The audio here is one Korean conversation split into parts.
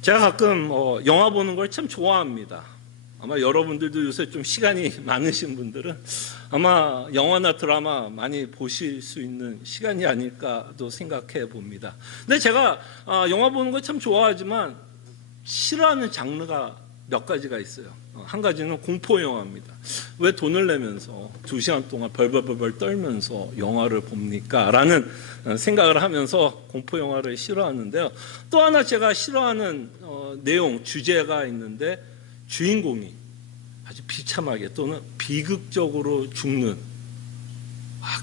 제가 가끔 영화 보는 걸 참 좋아합니다. 아마 여러분들도 요새 좀 시간이 많으신 분들은 아마 영화나 드라마 많이 보실 수 있는 시간이 아닐까도 생각해 봅니다. 근데 제가 영화 보는 걸 참 좋아하지만 싫어하는 장르가 몇 가지가 있어요. 한 가지는 공포 영화입니다. 왜 돈을 내면서 2시간 동안 벌벌벌 떨면서 영화를 봅니까? 라는 생각을 하면서 공포 영화를 싫어하는데요. 또 하나 제가 싫어하는 내용, 주제가 있는데 주인공이 아주 비참하게 또는 비극적으로 죽는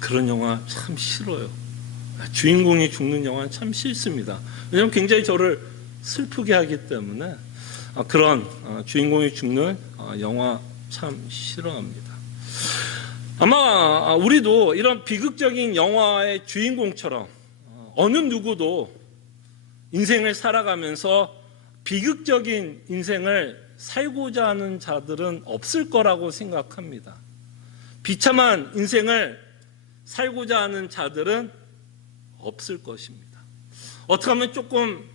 그런 영화 참 싫어요. 주인공이 죽는 영화는 참 싫습니다. 왜냐하면 굉장히 저를 슬프게 하기 때문에 그런 주인공이 죽는 영화 참 싫어합니다. 아마 우리도 이런 비극적인 영화의 주인공처럼 어느 누구도 인생을 살아가면서 비극적인 인생을 살고자 하는 자들은 없을 거라고 생각합니다. 비참한 인생을 살고자 하는 자들은 없을 것입니다. 어떻게 하면 조금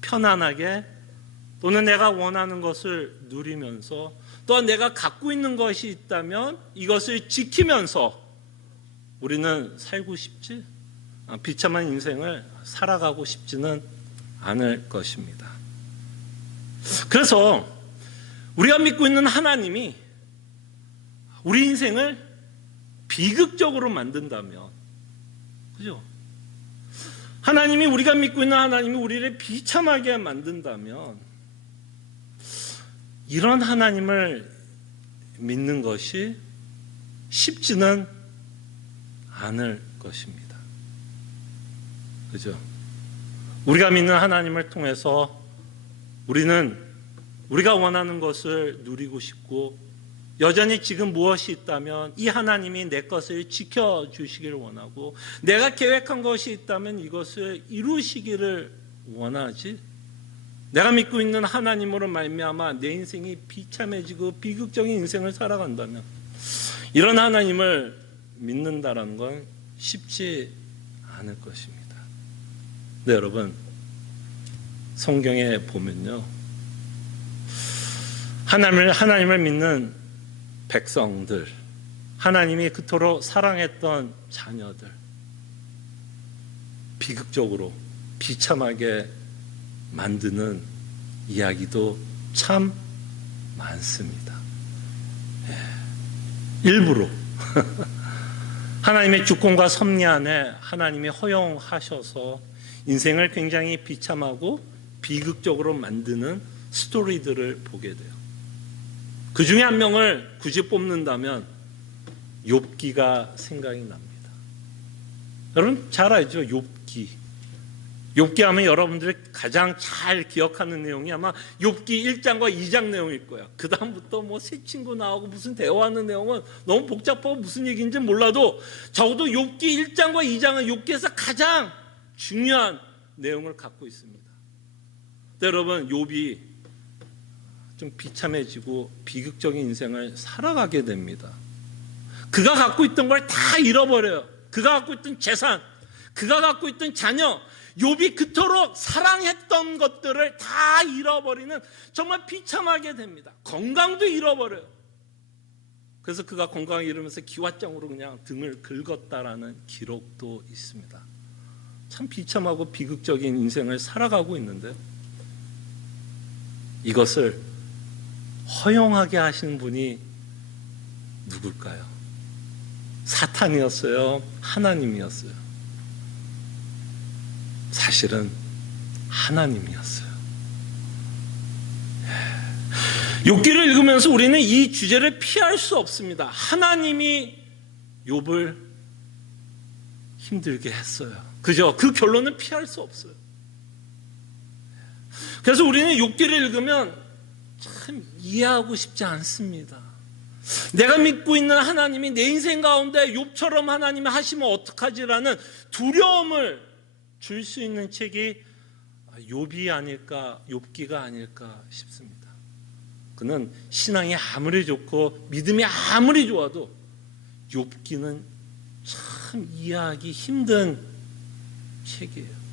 편안하게 또는 내가 원하는 것을 누리면서 또한 내가 갖고 있는 것이 있다면 이것을 지키면서 우리는 살고 싶지 비참한 인생을 살아가고 싶지는 않을 것입니다. 그래서 우리가 믿고 있는 하나님이 우리 인생을 비극적으로 만든다면, 그죠? 하나님이 우리가 믿고 있는 하나님이 우리를 비참하게 만든다면 이런 하나님을 믿는 것이 쉽지는 않을 것입니다. 그죠? 우리가 믿는 하나님을 통해서 우리는 우리가 원하는 것을 누리고 싶고 여전히 지금 무엇이 있다면 이 하나님이 내 것을 지켜주시기를 원하고 내가 계획한 것이 있다면 이것을 이루시기를 원하지, 내가 믿고 있는 하나님으로 말미암아 내 인생이 비참해지고 비극적인 인생을 살아간다면 이런 하나님을 믿는다는 건 쉽지 않을 것입니다. 네, 여러분, 성경에 보면요, 하나님을 믿는 백성들, 하나님이 그토록 사랑했던 자녀들, 비극적으로 비참하게 만드는 이야기도 참 많습니다. 일부러 하나님의 주권과 섭리 안에 하나님이 허용하셔서 인생을 굉장히 비참하고 비극적으로 만드는 스토리들을 보게 돼요. 그 중에 한 명을 굳이 뽑는다면 욥기가 생각이 납니다. 여러분 잘 알죠? 욥기 하면 여러분들이 가장 잘 기억하는 내용이 아마 욥기 1장과 2장 내용일 거예요. 그 다음부터 뭐 새 친구 나오고 무슨 대화하는 내용은 너무 복잡하고 무슨 얘기인지 몰라도 적어도 욥기 1장과 2장은 욥기에서 가장 중요한 내용을 갖고 있습니다. 여러분, 욥이 좀 비참해지고 비극적인 인생을 살아가게 됩니다. 그가 갖고 있던 걸 다 잃어버려요. 그가 갖고 있던 재산, 그가 갖고 있던 자녀, 욥이 그토록 사랑했던 것들을 다 잃어버리는 정말 비참하게 됩니다. 건강도 잃어버려요. 그래서 그가 건강을 잃으면서 기왓장으로 그냥 등을 긁었다라는 기록도 있습니다. 참 비참하고 비극적인 인생을 살아가고 있는데 이것을 허용하게 하신 분이 누굴까요? 사탄이었어요? 하나님이었어요? 사실은 하나님이었어요. 욥기를 읽으면서 우리는 이 주제를 피할 수 없습니다. 하나님이 욥을 힘들게 했어요. 그죠? 그 결론은 피할 수 없어요. 그래서 우리는 욥기를 읽으면 참 이해하고 싶지 않습니다. 내가 믿고 있는 하나님이 내 인생 가운데 욥처럼 하나님이 하시면 어떡하지라는 두려움을 줄 수 있는 책이 욥이 아닐까, 욥기가 아닐까 싶습니다. 그는 신앙이 아무리 좋고 믿음이 아무리 좋아도 욥기는 참 이해하기 힘든 책이에요.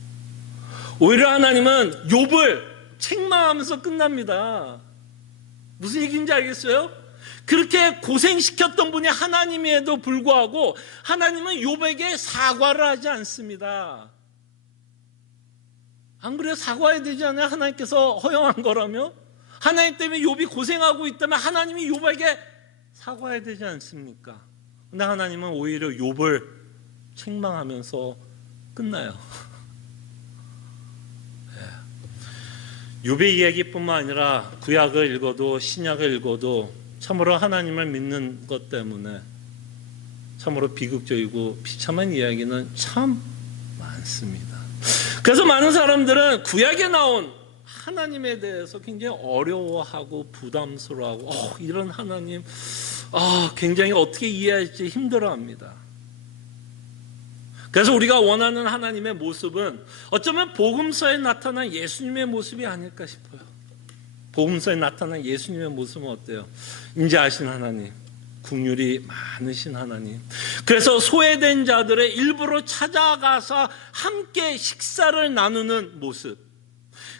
오히려 하나님은 욥을 책망하면서 끝납니다. 무슨 얘기인지 알겠어요? 그렇게 고생시켰던 분이 하나님에도 불구하고 하나님은 욥에게 사과를 하지 않습니다. 안 그래요? 사과해야 되지 않아요? 하나님께서 허용한 거라며? 하나님 때문에 욥이 고생하고 있다면 하나님이 욥에게 사과해야 되지 않습니까? 근데 하나님은 오히려 욥을 책망하면서 끝나요. 욥의 이야기뿐만 아니라 구약을 읽어도 신약을 읽어도 참으로 하나님을 믿는 것 때문에 참으로 비극적이고 비참한 이야기는 참 많습니다. 그래서 많은 사람들은 구약에 나온 하나님에 대해서 굉장히 어려워하고 부담스러워하고 이런 하나님 굉장히 어떻게 이해할지 힘들어합니다. 그래서 우리가 원하는 하나님의 모습은 어쩌면 복음서에 나타난 예수님의 모습이 아닐까 싶어요. 복음서에 나타난 예수님의 모습은 어때요? 인자하신 하나님, 긍휼이 많으신 하나님. 그래서 소외된 자들의 일부러 찾아가서 함께 식사를 나누는 모습.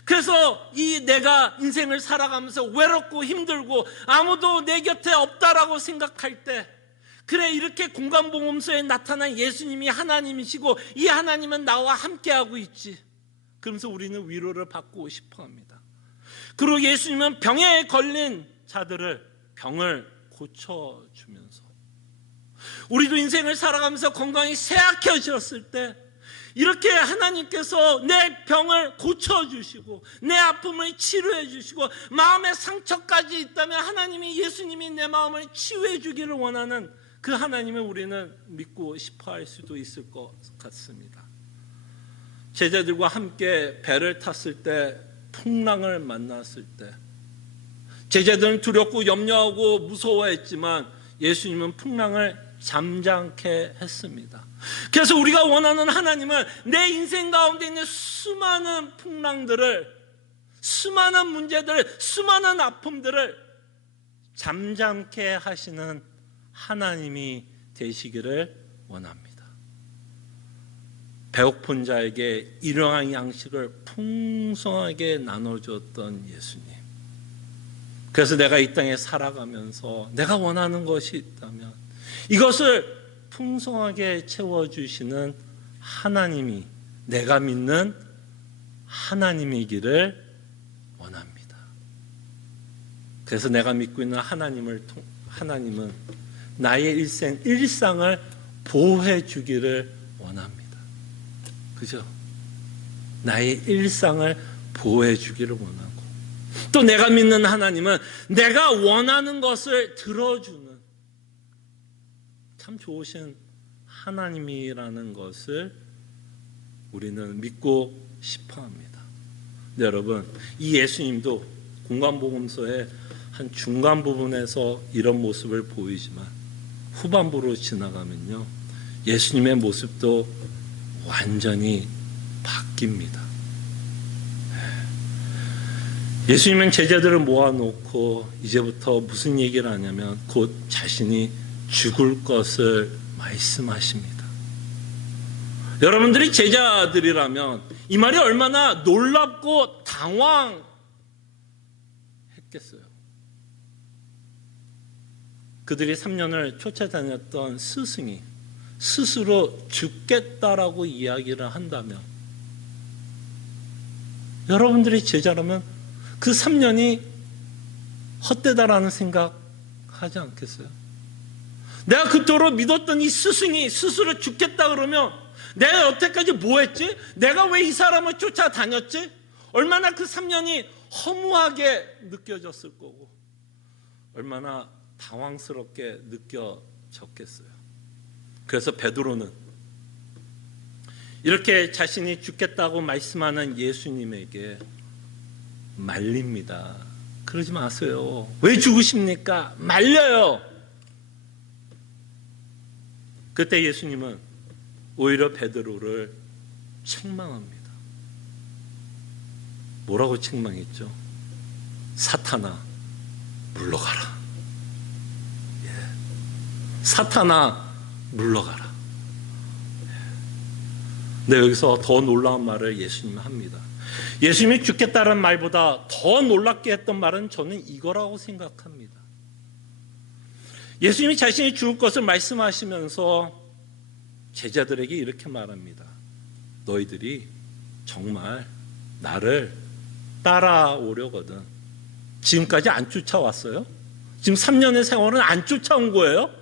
그래서 내가 인생을 살아가면서 외롭고 힘들고 아무도 내 곁에 없다라고 생각할 때, 그래, 이렇게 공간복음서에 나타난 예수님이 하나님이시고 이 하나님은 나와 함께하고 있지. 그러면서 우리는 위로를 받고 싶어 합니다. 그리고 예수님은 병에 걸린 자들을 병을 고쳐주면서, 우리도 인생을 살아가면서 건강이 쇠약해졌을 때 이렇게 하나님께서 내 병을 고쳐주시고 내 아픔을 치료해 주시고 마음의 상처까지 있다면 하나님이, 예수님이 내 마음을 치유해 주기를 원하는 그 하나님을 우리는 믿고 싶어 할 수도 있을 것 같습니다. 제자들과 함께 배를 탔을 때, 풍랑을 만났을 때 제자들은 두렵고 염려하고 무서워했지만 예수님은 풍랑을 잠잠케 했습니다. 그래서 우리가 원하는 하나님은 내 인생 가운데 있는 수많은 풍랑들을, 수많은 문제들을, 수많은 아픔들을 잠잠케 하시는 하나님이 되시기를 원합니다. 배고픈 자에게 일용할 양식을 풍성하게 나눠주었던 예수님. 그래서 내가 이 땅에 살아가면서 내가 원하는 것이 있다면 이것을 풍성하게 채워주시는 하나님이 내가 믿는 하나님이기를 원합니다. 그래서 내가 믿고 있는 하나님은 나의 일상을 보호해 주기를 원합니다. 그죠? 나의 일상을 보호해 주기를 원하고, 또 내가 믿는 하나님은 내가 원하는 것을 들어주는 참 좋으신 하나님이라는 것을 우리는 믿고 싶어 합니다. 네, 여러분, 이 예수님도 공간복음서의 한 중간 부분에서 이런 모습을 보이지만 후반부로 지나가면요, 예수님의 모습도 완전히 바뀝니다. 예수님은 제자들을 모아놓고 이제부터 무슨 얘기를 하냐면 곧 자신이 죽을 것을 말씀하십니다. 여러분들이 제자들이라면 이 말이 얼마나 놀랍고 당황했겠어요. 그들이 3년을 쫓아다녔던 스승이 스스로 죽겠다라고 이야기를 한다면, 여러분들이 제자라면 그 3년이 헛되다라는 생각 하지 않겠어요? 내가 그토록 믿었던 이 스승이 스스로 죽겠다 그러면 내가 여태까지 뭐 했지? 내가 왜 이 사람을 쫓아다녔지? 얼마나 그 3년이 허무하게 느껴졌을 거고 얼마나 당황스럽게 느껴졌겠어요. 그래서 베드로는 이렇게 자신이 죽겠다고 말씀하는 예수님에게 말립니다. 그러지 마세요. 왜 죽으십니까? 말려요. 그때 예수님은 오히려 베드로를 책망합니다. 뭐라고 책망했죠? 사탄아, 물러가라. 사탄아, 물러가라. 근데 여기서 더 놀라운 말을 예수님은 합니다. 예수님이 죽겠다는 말보다 더 놀랍게 했던 말은 저는 이거라고 생각합니다. 예수님이 자신이 죽을 것을 말씀하시면서 제자들에게 이렇게 말합니다. 너희들이 정말 나를 따라오려거든 지금까지 안 쫓아왔어요? 지금 3년의 세월은 안 쫓아온 거예요?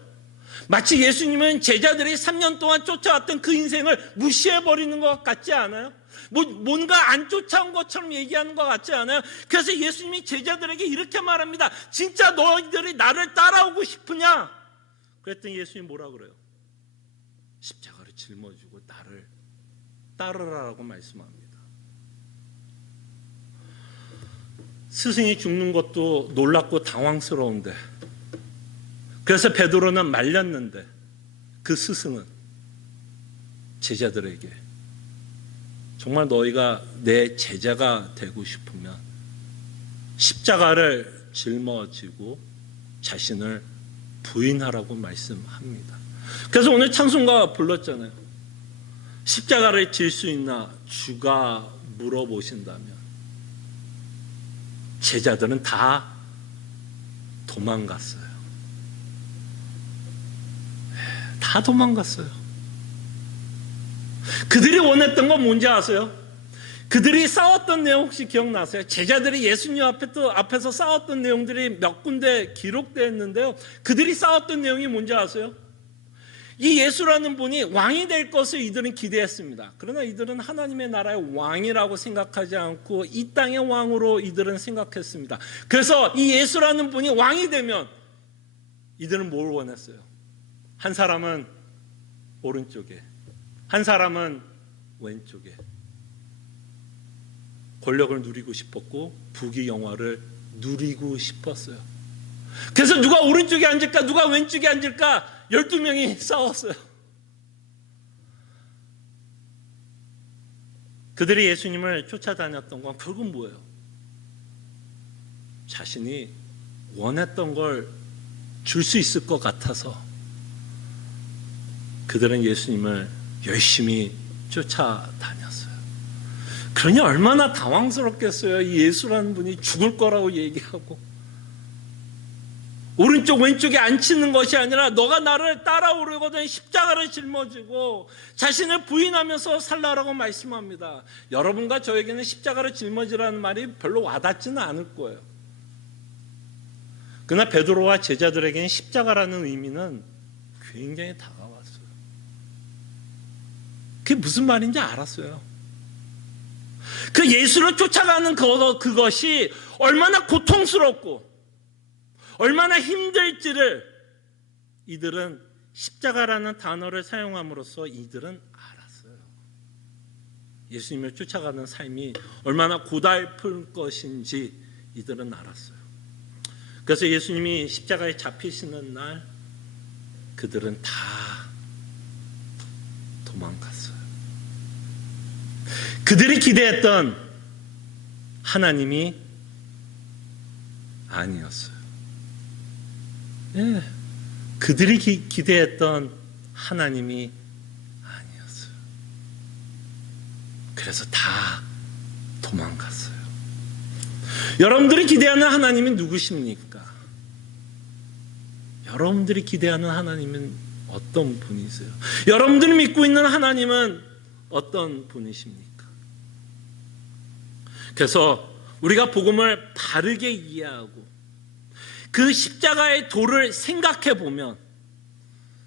마치 예수님은 제자들이 3년 동안 쫓아왔던 그 인생을 무시해버리는 것 같지 않아요? 뭔가 안 쫓아온 것처럼 얘기하는 것 같지 않아요? 그래서 예수님이 제자들에게 이렇게 말합니다. 진짜 너희들이 나를 따라오고 싶으냐? 그랬더니 예수님이 뭐라 그래요? 십자가를 짊어지고 나를 따르라고 말씀합니다. 스승이 죽는 것도 놀랍고 당황스러운데, 그래서 베드로는 말렸는데 그 스승은 제자들에게 정말 너희가 내 제자가 되고 싶으면 십자가를 짊어지고 자신을 부인하라고 말씀합니다. 그래서 오늘 찬송가 불렀잖아요. 십자가를 질 수 있나 주가 물어보신다면 제자들은 다 도망갔어요. 다 도망갔어요. 그들이 원했던 건 뭔지 아세요? 그들이 싸웠던 내용 혹시 기억나세요? 제자들이 예수님 앞에서 싸웠던 내용들이 몇 군데 기록되어 있는데요. 그들이 싸웠던 내용이 뭔지 아세요? 이 예수라는 분이 왕이 될 것을 이들은 기대했습니다. 그러나 이들은 하나님의 나라의 왕이라고 생각하지 않고 이 땅의 왕으로 이들은 생각했습니다. 그래서 이 예수라는 분이 왕이 되면 이들은 뭘 원했어요? 한 사람은 오른쪽에, 한 사람은 왼쪽에 권력을 누리고 싶었고 부귀영화를 누리고 싶었어요. 그래서 누가 오른쪽에 앉을까 누가 왼쪽에 앉을까 12명이 싸웠어요. 그들이 예수님을 쫓아다녔던 건 결국 뭐예요? 자신이 원했던 걸 줄 수 있을 것 같아서 그들은 예수님을 열심히 쫓아다녔어요. 그러니 얼마나 당황스럽겠어요. 이 예수라는 분이 죽을 거라고 얘기하고 오른쪽 왼쪽에 앉히는 것이 아니라 너가 나를 따라오려거든 십자가를 짊어지고 자신을 부인하면서 살라라고 말씀합니다. 여러분과 저에게는 십자가를 짊어지라는 말이 별로 와닿지는 않을 거예요. 그러나 베드로와 제자들에게는 십자가라는 의미는 굉장히 다가왔어요. 그게 무슨 말인지 알았어요. 그 예수를 쫓아가는 그것이 얼마나 고통스럽고 얼마나 힘들지를 이들은 십자가라는 단어를 사용함으로써 이들은 알았어요. 예수님을 쫓아가는 삶이 얼마나 고달플 것인지 이들은 알았어요. 그래서 예수님이 십자가에 잡히시는 날 그들은 다 도망갔어요. 그들이 기대했던 하나님이 아니었어요. 네, 그들이 기대했던 하나님이 아니었어요. 그래서 다 도망갔어요. 여러분들이 기대하는 하나님은 누구십니까? 여러분들이 기대하는 하나님은 어떤 분이세요? 여러분들이 믿고 있는 하나님은 어떤 분이십니까? 그래서 우리가 복음을 바르게 이해하고 그 십자가의 도를 생각해 보면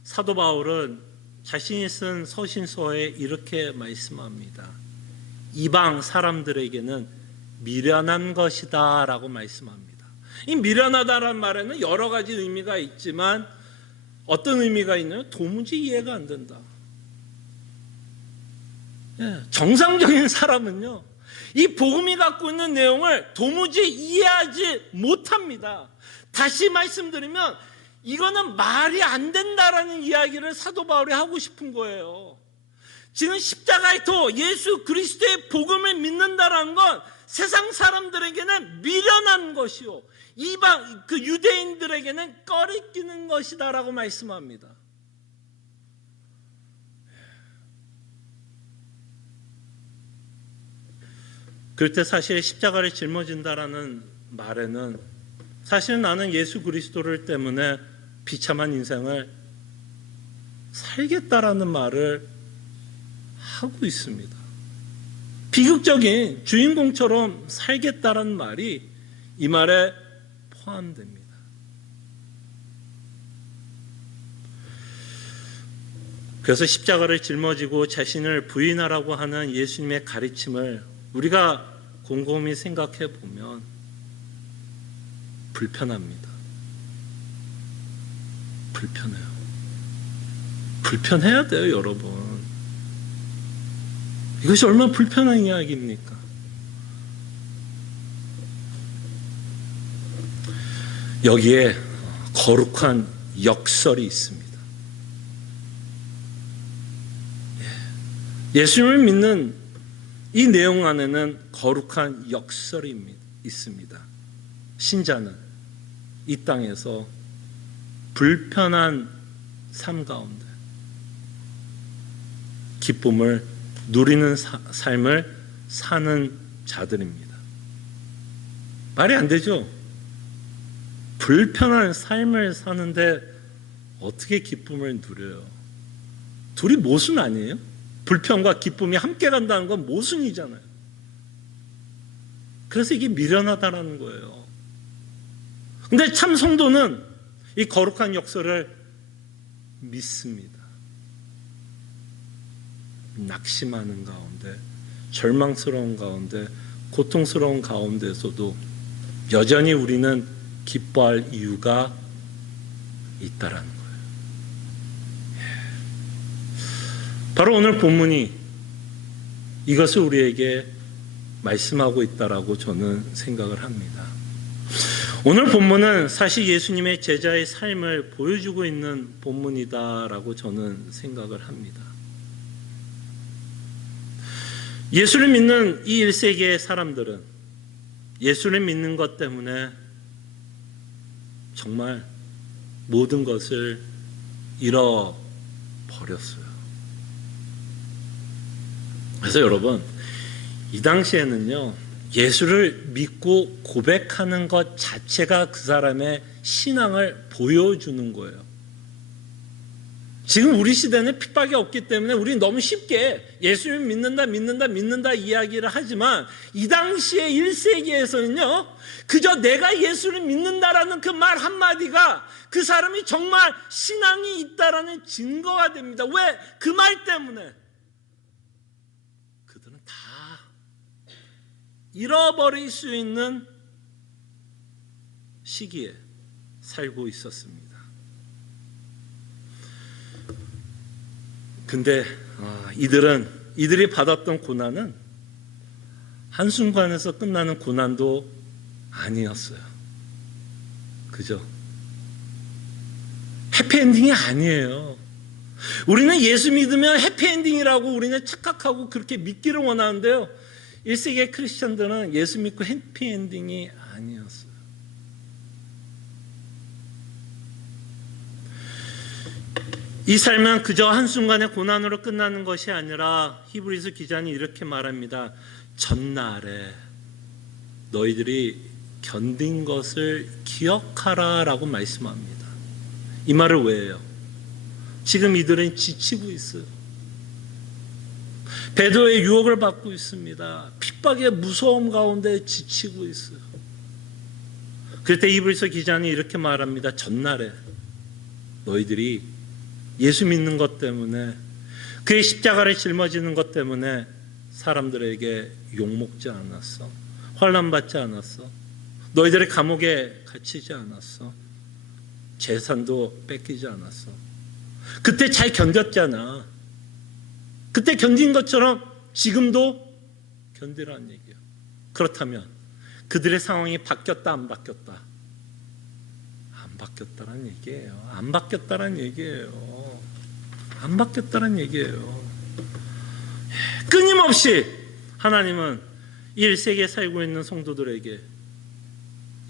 사도 바울은 자신이 쓴 서신서에 이렇게 말씀합니다. 이방 사람들에게는 미련한 것이다 라고 말씀합니다. 이 미련하다라는 말에는 여러 가지 의미가 있지만 어떤 의미가 있나요? 도무지 이해가 안 된다. 정상적인 사람은요 이 복음이 갖고 있는 내용을 도무지 이해하지 못합니다. 다시 말씀드리면 이거는 말이 안 된다라는 이야기를 사도 바울이 하고 싶은 거예요. 지금 십자가의 도 예수 그리스도의 복음을 믿는다라는 건 세상 사람들에게는 미련한 것이요 이방 그 유대인들에게는 꺼리끼는 것이다라고 말씀합니다. 그럴 때 사실 십자가를 짊어진다라는 말에는 사실 나는 예수 그리스도를 때문에 비참한 인생을 살겠다라는 말을 하고 있습니다. 비극적인 주인공처럼 살겠다라는 말이 이 말에 포함됩니다. 그래서 십자가를 짊어지고 자신을 부인하라고 하는 예수님의 가르침을 우리가 곰곰이 생각해 보면 불편합니다. 불편해요. 불편해야 돼요, 여러분. 이것이 얼마나 불편한 이야기입니까? 여기에 거룩한 역설이 있습니다. 예수님을 믿는 이 내용 안에는 거룩한 역설이 있습니다. 신자는 이 땅에서 불편한 삶 가운데 기쁨을 누리는 삶을 사는 자들입니다. 말이 안 되죠? 불편한 삶을 사는데 어떻게 기쁨을 누려요? 둘이 모순 아니에요? 불편과 기쁨이 함께 간다는 건 모순이잖아요. 그래서 이게 미련하다라는 거예요. 근데 참 성도는 이 거룩한 역설을 믿습니다. 낙심하는 가운데, 절망스러운 가운데, 고통스러운 가운데서도 여전히 우리는 기뻐할 이유가 있다라는 거예요. 바로 오늘 본문이 이것을 우리에게 말씀하고 있다라고 저는 생각을 합니다. 오늘 본문은 사실 예수님의 제자의 삶을 보여주고 있는 본문이다라고 저는 생각을 합니다. 예수를 믿는 이 1세기의 사람들은 예수를 믿는 것 때문에 정말 모든 것을 잃어버렸어요. 그래서 여러분, 이 당시에는요, 예수를 믿고 고백하는 것 자체가 그 사람의 신앙을 보여주는 거예요. 지금 우리 시대는 핍박이 없기 때문에 우리는 너무 쉽게 예수를 믿는다 이야기를 하지만 이 당시에 1세기에서는요, 그저 내가 예수를 믿는다라는 그 말 한마디가 그 사람이 정말 신앙이 있다라는 증거가 됩니다. 왜? 그 말 때문에 그들은 다 잃어버릴 수 있는 시기에 살고 있었습니다. 근데 이들이 받았던 고난은 한순간에서 끝나는 고난도 아니었어요. 그죠? 해피엔딩이 아니에요. 우리는 예수 믿으면 해피엔딩이라고 우리는 착각하고 그렇게 믿기를 원하는데요, 1세기의 크리스천들은 예수 믿고 해피엔딩이 아니었어요. 이 삶은 그저 한순간의 고난으로 끝나는 것이 아니라 히브리서 기자는 이렇게 말합니다. 전날에 너희들이 견딘 것을 기억하라 라고 말씀합니다. 이 말을 왜 해요? 지금 이들은 지치고 있어요. 배도의 유혹을 받고 있습니다. 핍박의 무서움 가운데 지치고 있어요. 그럴 때 히브리서 기자는 이렇게 말합니다. 전날에 너희들이 예수 믿는 것 때문에, 그의 십자가를 짊어지는 것 때문에 사람들에게 욕먹지 않았어. 환난받지 않았어. 너희들의 감옥에 갇히지 않았어. 재산도 뺏기지 않았어. 그때 잘 견뎠잖아. 그때 견딘 것처럼 지금도 견디라는 얘기예요. 그렇다면 그들의 상황이 바뀌었다 안 바뀌었다? 안 바뀌었다는 얘기예요. 안 바뀌었다는 얘기예요. 안 바뀌었다는 얘기예요. 끊임없이 하나님은 1세기에 살고 있는 성도들에게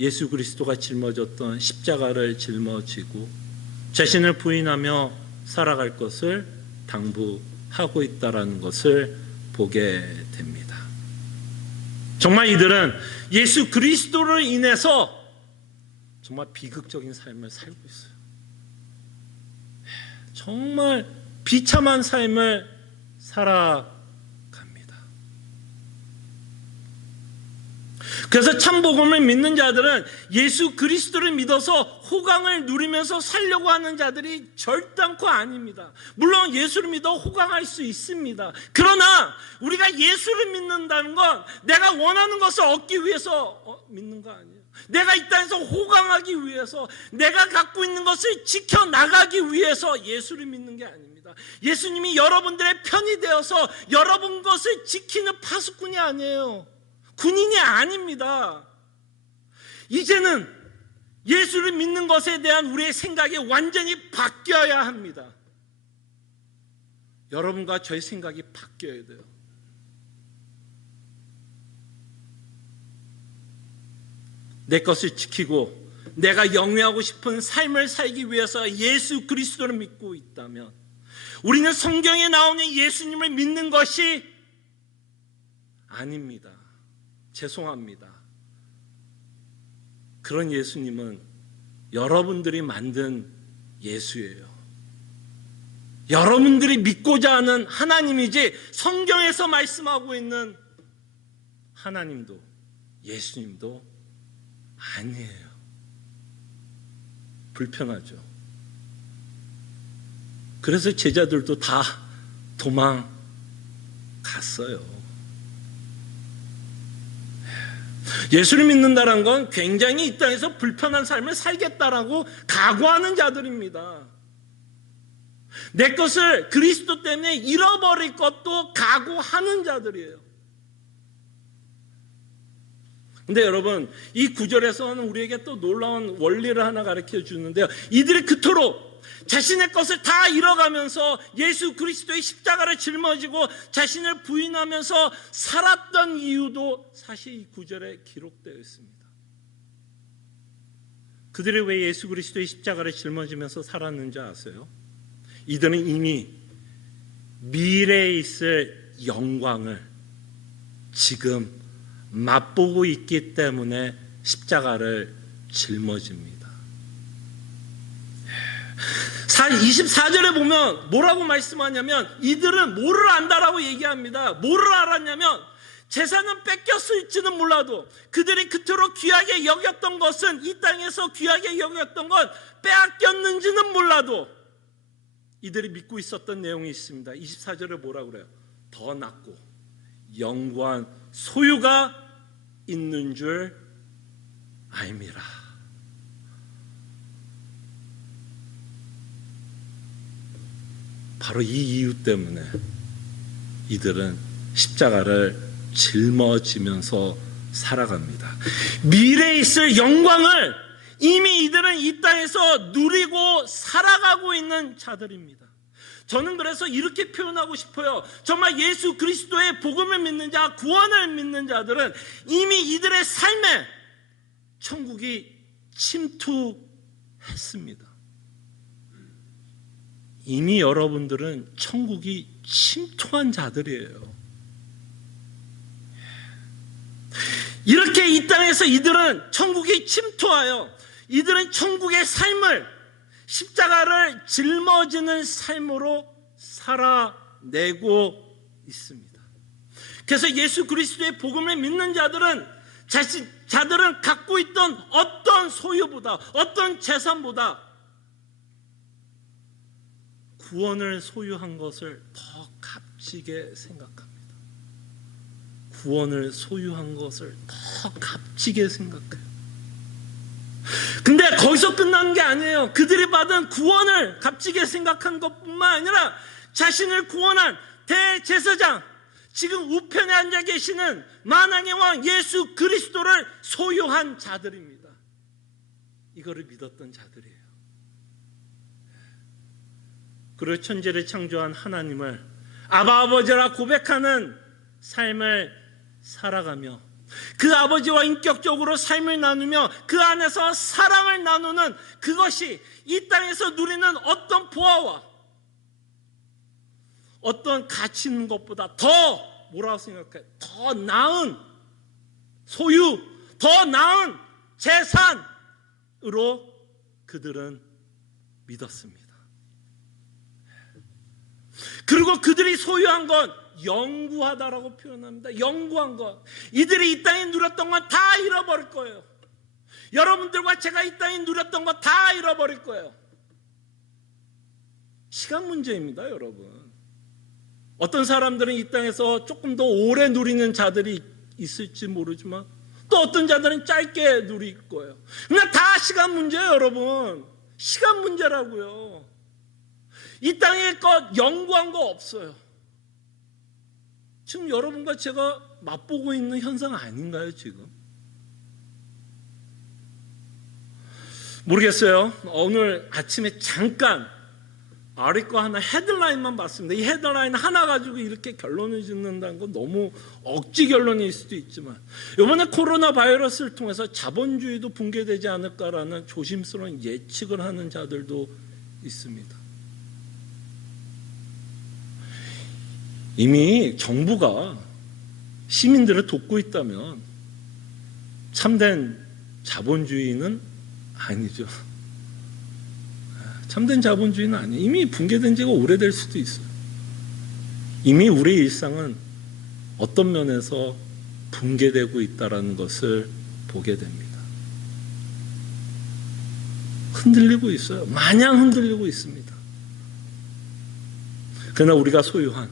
예수 그리스도가 짊어졌던 십자가를 짊어지고 자신을 부인하며 살아갈 것을 당부하고 있다는 것을 보게 됩니다. 정말 이들은 예수 그리스도로 인해서 정말 비극적인 삶을 살고 있어요. 정말 비참한 삶을 살아갑니다. 그래서 참복음을 믿는 자들은 예수 그리스도를 믿어서 호강을 누리면서 살려고 하는 자들이 절단코 아닙니다. 물론 예수를 믿어 호강할 수 있습니다. 그러나 우리가 예수를 믿는다는 건 내가 원하는 것을 얻기 위해서 믿는 거 아니에요. 내가 이 땅에서 호강하기 위해서, 내가 갖고 있는 것을 지켜나가기 위해서 예수를 믿는 게 아닙니다. 예수님이 여러분들의 편이 되어서 여러분 것을 지키는 파수꾼이 아니에요. 군인이 아닙니다. 이제는 예수를 믿는 것에 대한 우리의 생각이 완전히 바뀌어야 합니다. 여러분과 저의 생각이 바뀌어야 돼요. 내 것을 지키고 내가 영위하고 싶은 삶을 살기 위해서 예수 그리스도를 믿고 있다면 우리는 성경에 나오는 예수님을 믿는 것이 아닙니다. 죄송합니다. 그런 예수님은 여러분들이 만든 예수예요. 여러분들이 믿고자 하는 하나님이지 성경에서 말씀하고 있는 하나님도 예수님도 아니에요. 불편하죠. 그래서 제자들도 다 도망갔어요. 예수를 믿는다는 건 굉장히 이 땅에서 불편한 삶을 살겠다라고 각오하는 자들입니다. 내 것을 그리스도 때문에 잃어버릴 것도 각오하는 자들이에요. 근데 여러분, 이 구절에서는 우리에게 또 놀라운 원리를 하나 가르쳐 주는데요. 이들이 그토록 자신의 것을 다 잃어가면서 예수 그리스도의 십자가를 짊어지고 자신을 부인하면서 살았던 이유도 사실 이 구절에 기록되어 있습니다. 그들이 왜 예수 그리스도의 십자가를 짊어지면서 살았는지 아세요? 이들은 이미 미래에 있을 영광을 지금 맛보고 있기 때문에 십자가를 짊어집니다. 24절에 보면 뭐라고 말씀하냐면 이들은 뭐를 안다라고 얘기합니다. 뭐를 알았냐면 재산은 뺏겼을지는 몰라도 그들이 그토록 귀하게 여겼던 것은, 이 땅에서 귀하게 여겼던 건 빼앗겼는지는 몰라도 이들이 믿고 있었던 내용이 있습니다. 24절에 뭐라고 그래요? 더 낫고 영구한 소유가 있는 줄 알미라. 바로 이 이유 때문에 이들은 십자가를 짊어지면서 살아갑니다. 미래에 있을 영광을 이미 이들은 이 땅에서 누리고 살아가고 있는 자들입니다. 저는 그래서 이렇게 표현하고 싶어요. 정말 예수 그리스도의 복음을 믿는 자, 구원을 믿는 자들은 이미 이들의 삶에 천국이 침투했습니다. 이미 여러분들은 천국이 침투한 자들이에요. 이렇게 이 땅에서 이들은 천국이 침투하여 이들은 천국의 삶을 십자가를 짊어지는 삶으로 살아내고 있습니다. 그래서 예수 그리스도의 복음을 믿는 자들은 자들은 갖고 있던 어떤 소유보다, 어떤 재산보다 구원을 소유한 것을 더 값지게 생각합니다. 구원을 소유한 것을 더 값지게 생각해요. 근데 거기서 끝난 게 아니에요. 그들이 받은 구원을 값지게 생각한 것뿐만 아니라 자신을 구원한 대제사장, 지금 우편에 앉아 계시는 만왕의 왕 예수 그리스도를 소유한 자들입니다. 이거를 믿었던 자들이에요. 그리고 천지를 창조한 하나님을 아바 아버지라 고백하는 삶을 살아가며 그 아버지와 인격적으로 삶을 나누며 그 안에서 사랑을 나누는 그것이 이 땅에서 누리는 어떤 보아와 어떤 가치 있는 것보다 더 뭐라고 생각해요? 더 나은 소유, 더 나은 재산으로 그들은 믿었습니다. 그리고 그들이 소유한 건 영구하다라고 표현합니다. 영구한 것. 이들이 이 땅에 누렸던 건 다 잃어버릴 거예요. 여러분들과 제가 이 땅에 누렸던 거 다 잃어버릴 거예요. 시간 문제입니다, 여러분. 어떤 사람들은 이 땅에서 조금 더 오래 누리는 자들이 있을지 모르지만 또 어떤 자들은 짧게 누릴 거예요. 그냥 다 시간 문제예요, 여러분. 시간 문제라고요. 이 땅에 것 영구한 거 없어요. 지금 여러분과 제가 맛보고 있는 현상 아닌가요, 지금? 모르겠어요. 오늘 아침에 잠깐 아리꺼 하나 헤드라인만 봤습니다. 이 헤드라인 하나 가지고 이렇게 결론을 짓는다는 건 너무 억지 결론일 수도 있지만 이번에 코로나 바이러스를 통해서 자본주의도 붕괴되지 않을까라는 조심스러운 예측을 하는 자들도 있습니다. 이미 정부가 시민들을 돕고 있다면 참된 자본주의는 아니죠. 참된 자본주의는 아니에요. 이미 붕괴된 지가 오래될 수도 있어요. 이미 우리의 일상은 어떤 면에서 붕괴되고 있다는 것을 보게 됩니다. 흔들리고 있어요. 마냥 흔들리고 있습니다. 그러나 우리가 소유한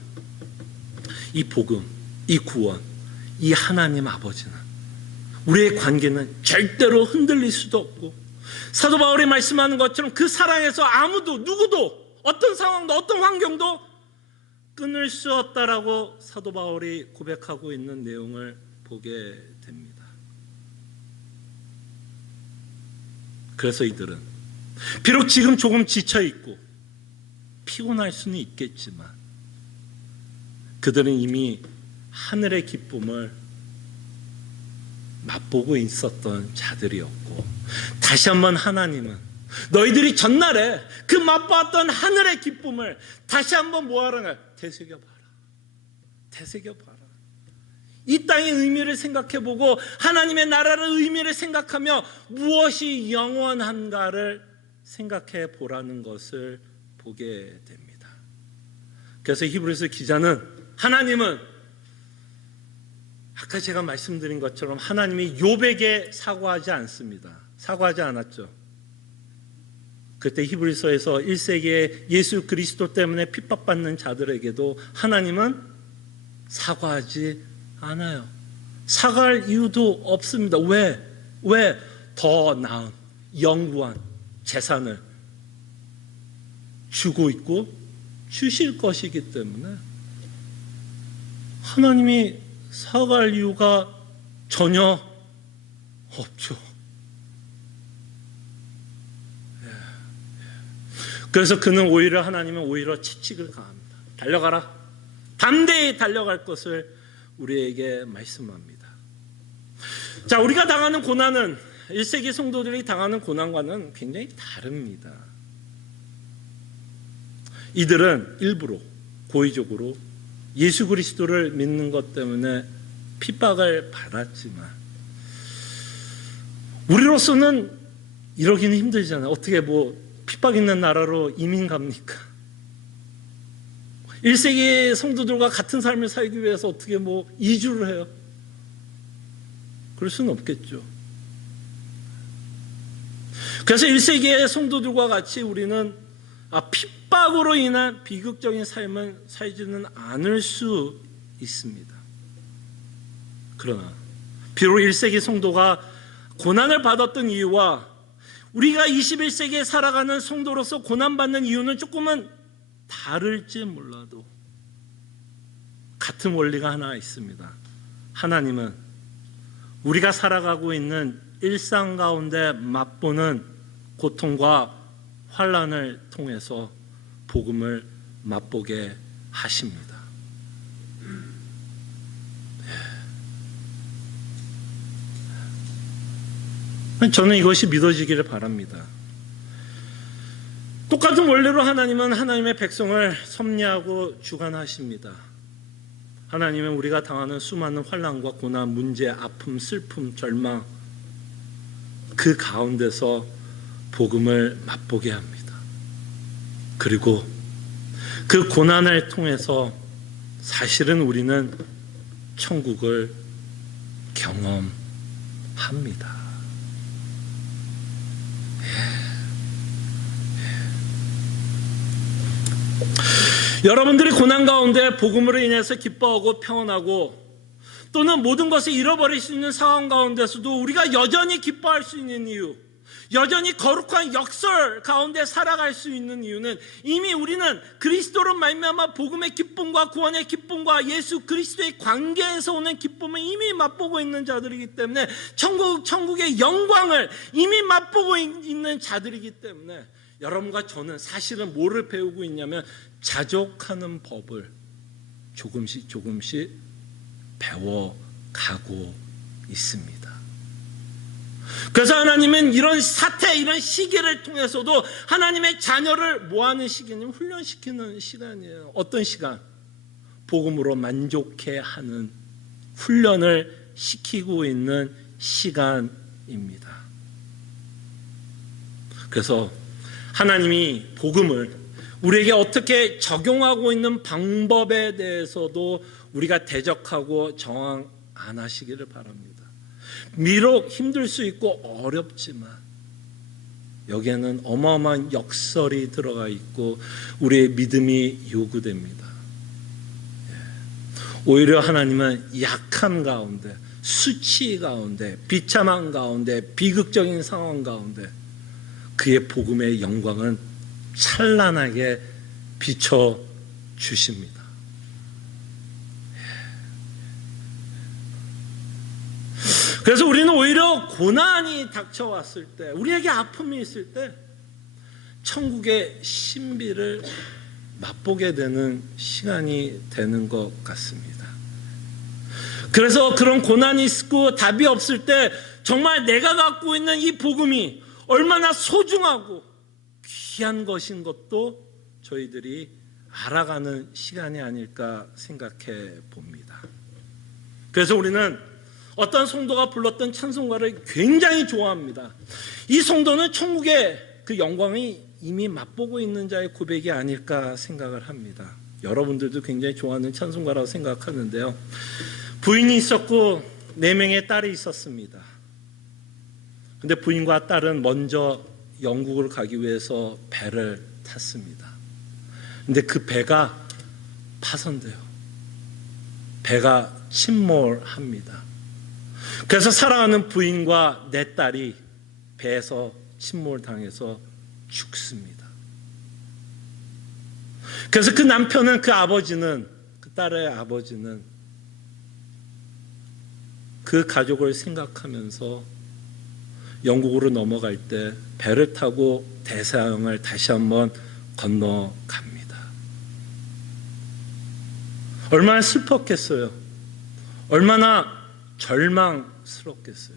이 복음, 이 구원, 이 하나님 아버지는 우리의 관계는 절대로 흔들릴 수도 없고 사도 바울이 말씀하는 것처럼 그 사랑에서 아무도 누구도 어떤 상황도 어떤 환경도 끊을 수 없다라고 사도 바울이 고백하고 있는 내용을 보게 됩니다. 그래서 이들은 비록 지금 조금 지쳐있고 피곤할 수는 있겠지만 그들은 이미 하늘의 기쁨을 맛보고 있었던 자들이었고 다시 한번 하나님은 너희들이 전날에 그 맛보았던 하늘의 기쁨을 다시 한번 뭐하라는 되새겨봐라. 되새겨봐라. 이 땅의 의미를 생각해보고 하나님의 나라의 의미를 생각하며 무엇이 영원한가를 생각해 보라는 것을 보게 됩니다. 그래서 히브리서 기자는 하나님은 아까 제가 말씀드린 것처럼 하나님이 욥에게 사과하지 않습니다. 사과하지 않았죠. 그때 히브리서에서 1세기에 예수 그리스도 때문에 핍박받는 자들에게도 하나님은 사과하지 않아요. 사과할 이유도 없습니다. 왜? 더 나은 영구한 재산을 주고 있고 주실 것이기 때문에 하나님이 사과할 이유가 전혀 없죠. 그래서 그는 오히려 하나님은 오히려 채찍을 가합니다. 달려가라. 담대히 달려갈 것을 우리에게 말씀합니다. 자, 우리가 당하는 고난은 1세기 성도들이 당하는 고난과는 굉장히 다릅니다. 이들은 일부러 고의적으로 예수 그리스도를 믿는 것 때문에 핍박을 받았지만 우리로서는 이러기는 힘들잖아요. 어떻게 핍박 있는 나라로 이민 갑니까? 1세기 성도들과 같은 삶을 살기 위해서 어떻게 이주를 해요? 그럴 수는 없겠죠. 그래서 1세기의 성도들과 같이 우리는 핍박으로 인한 비극적인 삶을 살지는 않을 수 있습니다. 그러나 비록 1세기 성도가 고난을 받았던 이유와 우리가 21세기에 살아가는 성도로서 고난받는 이유는 조금은 다를지 몰라도 같은 원리가 하나 있습니다. 하나님은 우리가 살아가고 있는 일상 가운데 맛보는 고통과 환난을 통해서 복음을 맛보게 하십니다. 저는 이것이 믿어지기를 바랍니다. 똑같은 원리로 하나님은 하나님의 백성을 섭리하고 주관하십니다. 하나님은 우리가 당하는 수많은 환난과 고난, 문제, 아픔, 슬픔, 절망 그 가운데서 복음을 맛보게 합니다. 그리고 그 고난을 통해서 사실은 우리는 천국을 경험합니다. 여러분들이 고난 가운데 복음으로 인해서 기뻐하고 평안하고 또는 모든 것을 잃어버릴 수 있는 상황 가운데서도 우리가 여전히 기뻐할 수 있는 이유, 여전히 거룩한 역설 가운데 살아갈 수 있는 이유는 이미 우리는 그리스도로 말미암아 복음의 기쁨과 구원의 기쁨과 예수 그리스도의 관계에서 오는 기쁨을 이미 맛보고 있는 자들이기 때문에 천국의 영광을 이미 맛보고 있는 자들이기 때문에 여러분과 저는 사실은 뭐를 배우고 있냐면 자족하는 법을 조금씩 배워가고 있습니다. 그래서 하나님은 이런 사태, 이런 시기를 통해서도 하나님의 자녀를 뭐하는 시기냐면 훈련시키는 시간이에요. 어떤 시간? 복음으로 만족해하는 훈련을 시키고 있는 시간입니다. 그래서 하나님이 복음을 우리에게 어떻게 적용하고 있는 방법에 대해서도 우리가 대적하고 저항 안 하시기를 바랍니다. 비록 힘들 수 있고 어렵지만 여기에는 어마어마한 역설이 들어가 있고 우리의 믿음이 요구됩니다. 오히려 하나님은 약한 가운데, 수치 가운데, 비참한 가운데, 비극적인 상황 가운데 그의 복음의 영광은 찬란하게 비춰주십니다. 그래서 우리는 오히려 고난이 닥쳐왔을 때, 우리에게 아픔이 있을 때 천국의 신비를 맛보게 되는 시간이 되는 것 같습니다. 그래서 그런 고난이 있고 답이 없을 때 정말 내가 갖고 있는 이 복음이 얼마나 소중하고 귀한 것인 것도 저희들이 알아가는 시간이 아닐까 생각해 봅니다. 그래서 우리는 어떤 성도가 불렀던 찬송가를 굉장히 좋아합니다. 이 성도는 천국의 그 영광이 이미 맛보고 있는 자의 고백이 아닐까 생각을 합니다. 여러분들도 굉장히 좋아하는 찬송가라고 생각하는데요. 부인이 있었고 4명의 딸이 있었습니다. 근데 부인과 딸은 먼저 영국을 가기 위해서 배를 탔습니다. 근데 그 배가 파손돼요. 배가 침몰합니다. 그래서 사랑하는 부인과 4딸이 배에서 침몰당해서 죽습니다. 그래서 그 남편은, 그 아버지는, 그 딸의 아버지는 그 가족을 생각하면서 영국으로 넘어갈 때 배를 타고 대서양을 다시 한번 건너갑니다. 얼마나 슬펐겠어요. 얼마나 절망스럽겠어요.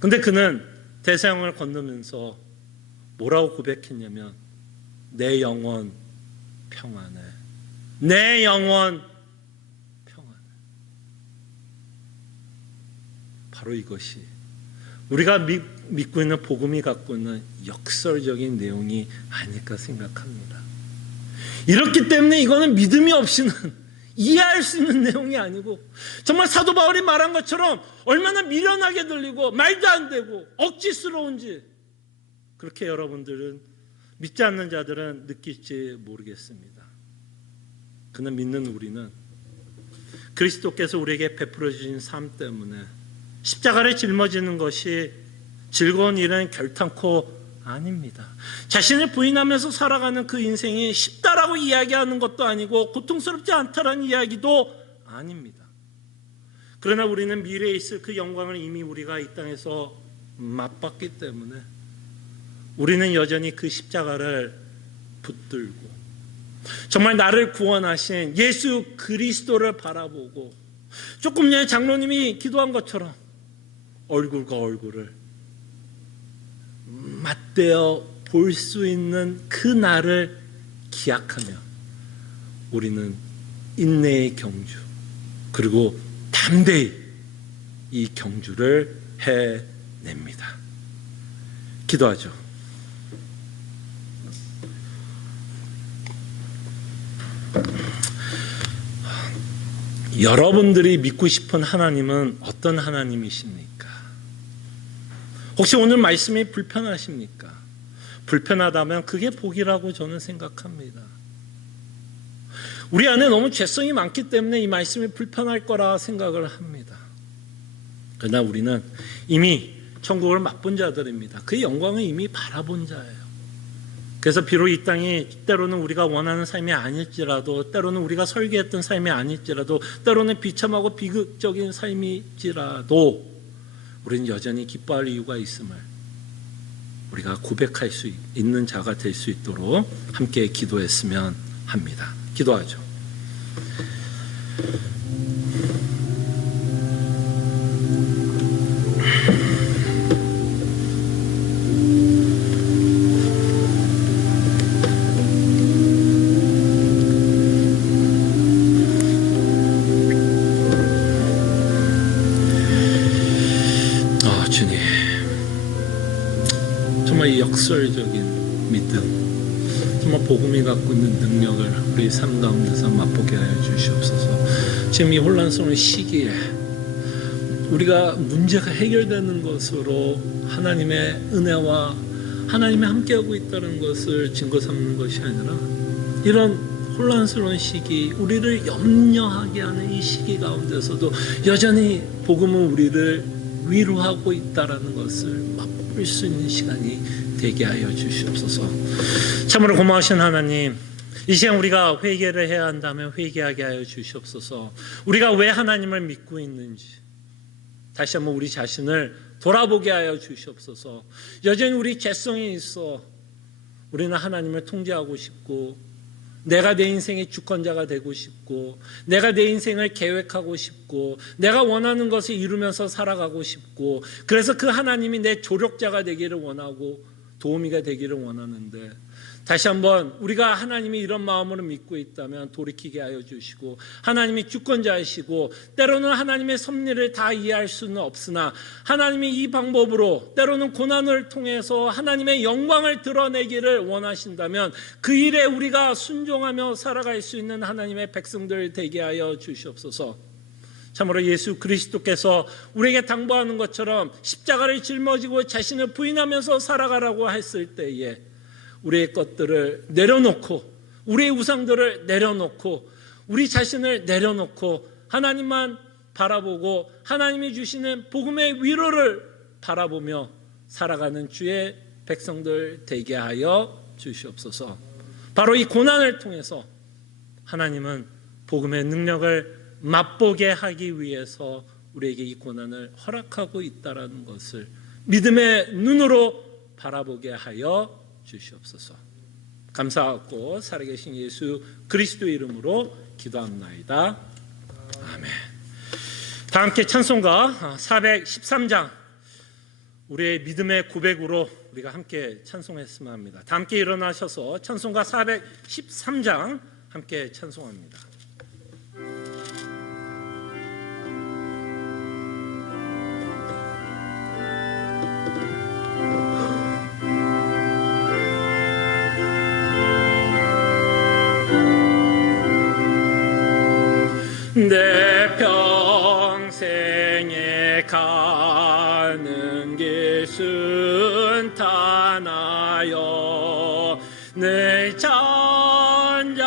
근데 그는 대서양을 건너면서 뭐라고 고백했냐면 내 영혼 평안해. 내 영혼 평안해. 바로 이것이 우리가 믿고 있는 복음이 갖고 있는 역설적인 내용이 아닐까 생각합니다. 이렇기 때문에 이거는 믿음이 없이는 이해할 수 있는 내용이 아니고 정말 사도 바울이 말한 것처럼 얼마나 미련하게 들리고 말도 안 되고 억지스러운지 그렇게 여러분들은 믿지 않는 자들은 느낄지 모르겠습니다. 그는 믿는 우리는 그리스도께서 우리에게 베풀어 주신 삶 때문에 십자가를 짊어지는 것이 즐거운 일은 결탄코 아닙니다. 자신을 부인하면서 살아가는 그 인생이 쉽다라고 이야기하는 것도 아니고 고통스럽지 않다라는 이야기도 아닙니다. 그러나 우리는 미래에 있을 그 영광을 이미 우리가 이 땅에서 맛봤기 때문에 우리는 여전히 그 십자가를 붙들고 정말 나를 구원하신 예수 그리스도를 바라보고 조금 전에 장로님이 기도한 것처럼 얼굴과 얼굴을 맞대어 볼 수 있는 그 날을 기약하며 우리는 인내의 경주, 그리고 담대히 이 경주를 해냅니다. 기도하죠. 여러분들이 믿고 싶은 하나님은 어떤 하나님이십니까? 혹시 오늘 말씀이 불편하십니까? 불편하다면 그게 복이라고 저는 생각합니다. 우리 안에 너무 죄성이 많기 때문에 이 말씀이 불편할 거라 생각을 합니다. 그러나 우리는 이미 천국을 맛본 자들입니다. 그 영광을 이미 바라본 자예요. 그래서 비록 이 땅이 때로는 우리가 원하는 삶이 아닐지라도, 때로는 우리가 설계했던 삶이 아닐지라도, 때로는 비참하고 비극적인 삶일지라도 우리는 여전히 기뻐할 이유가 있음을 우리가 고백할 수 있는 자가 될 수 있도록 함께 기도했으면 합니다. 기도하죠. 주님, 정말 이 역설적인 믿음, 정말 복음이 갖고 있는 능력을 우리 삶 가운데서 맛보게 하여 주시옵소서. 지금 이 혼란스러운 시기에 우리가 문제가 해결되는 것으로 하나님의 은혜와 하나님이 함께하고 있다는 것을 증거 삼는 것이 아니라, 이런 혼란스러운 시기, 우리를 염려하게 하는 이 시기 가운데서도 여전히 복음은 우리를 위로하고 있다는 것을 맛볼 수 있는 시간이 되게 하여 주시옵소서. 참으로 고마우신 하나님, 이 시간 우리가 회개를 해야 한다면 회개하게 하여 주시옵소서. 우리가 왜 하나님을 믿고 있는지 다시 한번 우리 자신을 돌아보게 하여 주시옵소서. 여전히 우리 죄성이 있어 우리는 하나님을 통제하고 싶고, 내가 내 인생의 주권자가 되고 싶고, 내가 내 인생을 계획하고 싶고, 내가 원하는 것을 이루면서 살아가고 싶고, 그래서 그 하나님이 내 조력자가 되기를 원하고 도우미가 되기를 원하는데, 다시 한번 우리가 하나님이 이런 마음으로 믿고 있다면 돌이키게 하여 주시고, 하나님이 주권자이시고 때로는 하나님의 섭리를 다 이해할 수는 없으나 하나님이 이 방법으로 때로는 고난을 통해서 하나님의 영광을 드러내기를 원하신다면 그 일에 우리가 순종하며 살아갈 수 있는 하나님의 백성들 되게 하여 주시옵소서. 참으로 예수 그리스도께서 우리에게 당부하는 것처럼 십자가를 짊어지고 자신을 부인하면서 살아가라고 했을 때에 우리의 것들을 내려놓고, 우리의 우상들을 내려놓고, 우리 자신을 내려놓고 하나님만 바라보고 하나님이 주시는 복음의 위로를 바라보며 살아가는 주의 백성들 되게 하여 주시옵소서. 바로 이 고난을 통해서 하나님은 복음의 능력을 맛보게 하기 위해서 우리에게 이 고난을 허락하고 있다는 것을 믿음의 눈으로 바라보게 하여 주시옵소서. 감사하고 살아계신 예수 그리스도의 이름으로 기도합나이다. 아멘. 다 함께 찬송가 413장, 우리의 믿음의 고백으로 우리가 함께 찬송했으면 합니다. 다 함께 일어나셔서 찬송가 413장 함께 찬송합니다. 내 평생에 가는 길 순탄하여 늘 잔잔한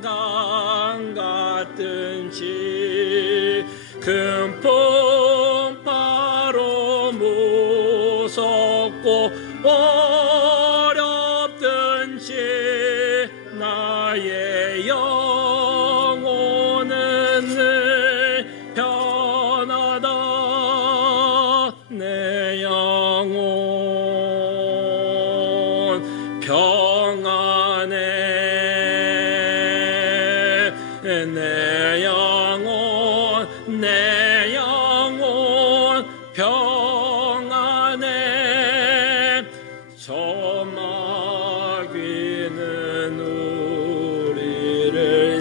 강 같든지 큰 풍파로 무섭고 어렵든지 나의 영혼은 늘 편하다. 내 영혼 평안해. 내 영혼 평안해. 저 마귀는 우리를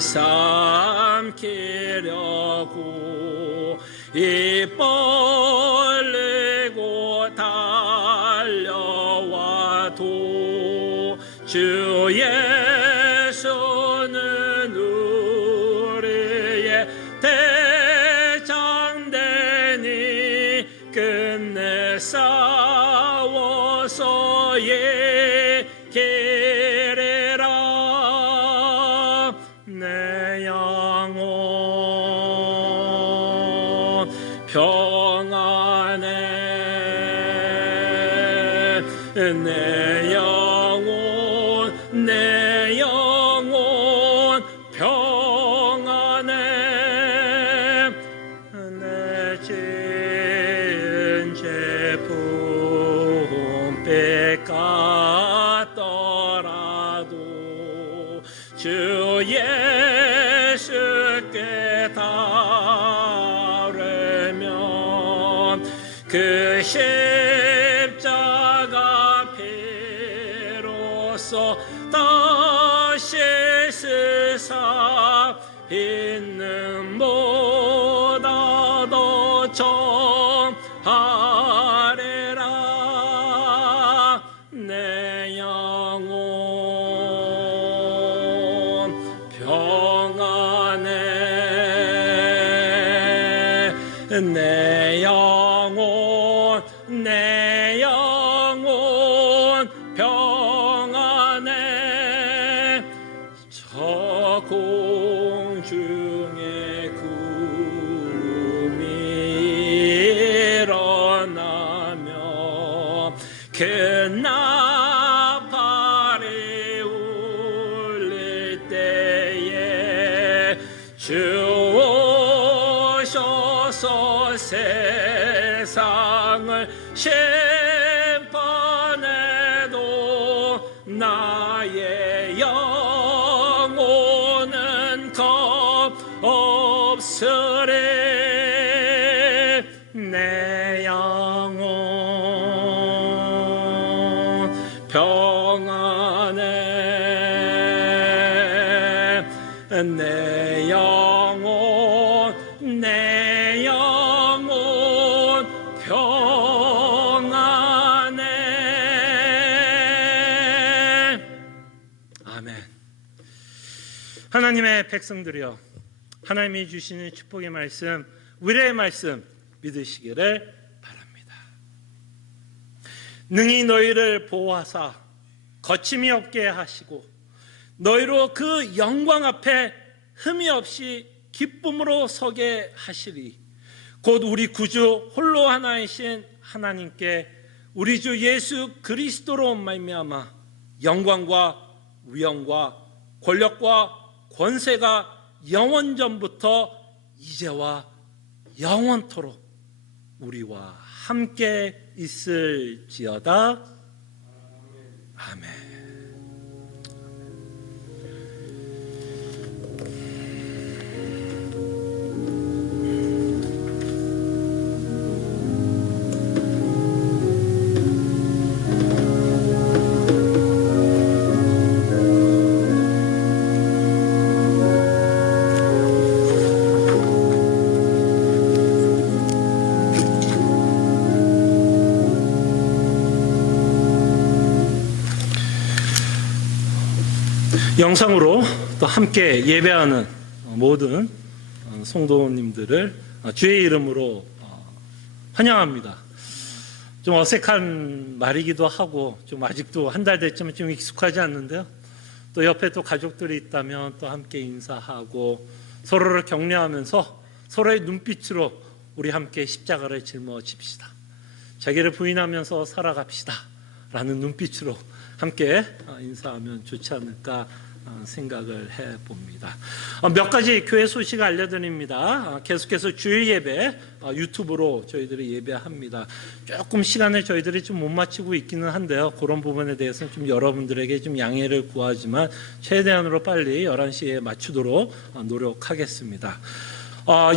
입 벌리고 달려와도 주 예수는 우리의 대장되니 끝내 싸워서 이기리라. 내 영혼 평안해. 내 영혼 평안해. 내 지은 죄 품빛 같더라도 주 예수께 달으면 그 십자가 피로써 다시 세상 있는 보다 더 정하리라. 내 영혼 평안해. 내 영혼 평안해. 저 공중에 구름이 일어나며 그 나팔이 울릴 때에 주 오셔서 세상을 심판해도 나의 영혼은 겁없으리. 내 영혼 평안해. 내 영혼 평안해. 아멘. 하나님의 백성들이여, 하나님이 주시는 축복의 말씀, 위로의 말씀 믿으시기를 바랍니다. 능히 너희를 보호하사 거침이 없게 하시고 너희로 그 영광 앞에 흠이 없이 기쁨으로 서게 하시리. 곧 우리 구주 홀로 하나이신 하나님께 우리 주 예수 그리스도로 말미암아 영광과 위엄과 권력과 권세가 영원전부터 이제와 영원토록 우리와 함께 있을지어다. 아멘. 영상으로 또 함께 예배하는 모든 성도님들을 주의 이름으로 환영합니다. 좀 어색한 말이기도 하고 좀 아직도 한 달 됐지만 좀 익숙하지 않는데요. 또 옆에 또 가족들이 있다면 또 함께 인사하고 서로를 격려하면서 서로의 눈빛으로 우리 함께 십자가를 짊어집시다. 자기를 부인하면서 살아갑시다 라는 눈빛으로 함께 인사하면 좋지 않을까 생각을 해봅니다. 몇 가지 교회 소식 알려드립니다. 계속해서 주일 예배 유튜브로 저희들이 예배합니다. 조금 시간을 저희들이 좀 못 맞추고 있기는 한데요. 그런 부분에 대해서는 좀 여러분들에게 좀 양해를 구하지만 최대한으로 빨리 11시에 맞추도록 노력하겠습니다.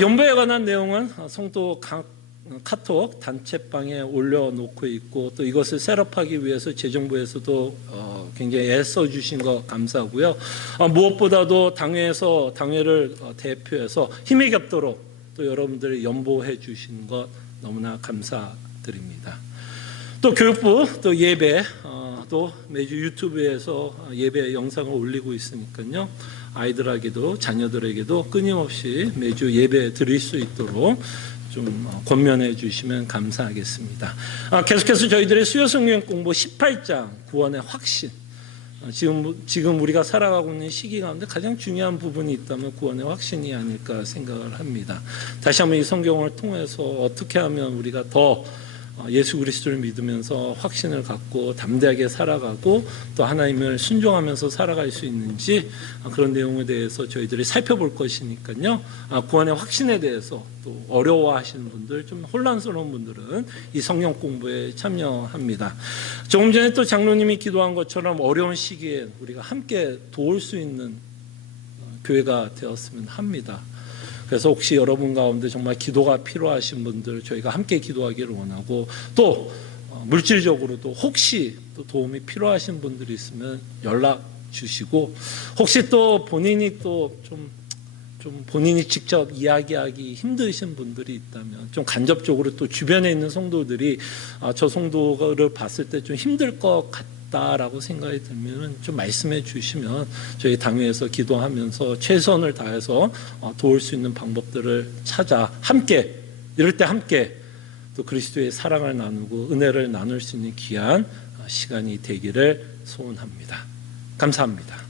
연보에 관한 내용은 성도 카톡 단체방에 올려놓고 있고 또 이것을 셋업하기 위해서 재정부에서도 굉장히 애써주신 거 감사하고요. 무엇보다도 당회에서 당회를 대표해서 힘이 겹도록 또 여러분들이 연보해 주신 것 너무나 감사드립니다. 또 교육부 또 예배 또 매주 유튜브에서 예배 영상을 올리고 있으니까요. 아이들에게도 자녀들에게도 끊임없이 매주 예배 드릴 수 있도록 좀 권면해 주시면 감사하겠습니다. 계속해서 저희들의 수요성경 공부 18장 구원의 확신, 지금 우리가 살아가고 있는 시기 가운데 가장 중요한 부분이 있다면 구원의 확신이 아닐까 생각을 합니다. 다시 한번 이 성경을 통해서 어떻게 하면 우리가 더 예수 그리스도를 믿으면서 확신을 갖고 담대하게 살아가고 또 하나님을 순종하면서 살아갈 수 있는지 그런 내용에 대해서 저희들이 살펴볼 것이니까요. 구원의 확신에 대해서 또 어려워하시는 분들, 좀 혼란스러운 분들은 이 성경 공부에 참여합니다. 조금 전에 또 장로님이 기도한 것처럼 어려운 시기에 우리가 함께 도울 수 있는 교회가 되었으면 합니다. 그래서 혹시 여러분 가운데 정말 기도가 필요하신 분들 저희가 함께 기도하기를 원하고 또 물질적으로도 혹시 또 도움이 필요하신 분들이 있으면 연락 주시고 혹시 또 본인이 또 좀 본인이 직접 이야기하기 힘드신 분들이 있다면 좀 간접적으로 또 주변에 있는 성도들이 저 성도를 봤을 때 좀 힘들 것 같다라고 생각이 들면 좀 말씀해 주시면 저희 당회에서 기도하면서 최선을 다해서 도울 수 있는 방법들을 찾아 함께 이럴 때 함께 또 그리스도의 사랑을 나누고 은혜를 나눌 수 있는 귀한 시간이 되기를 소원합니다. 감사합니다.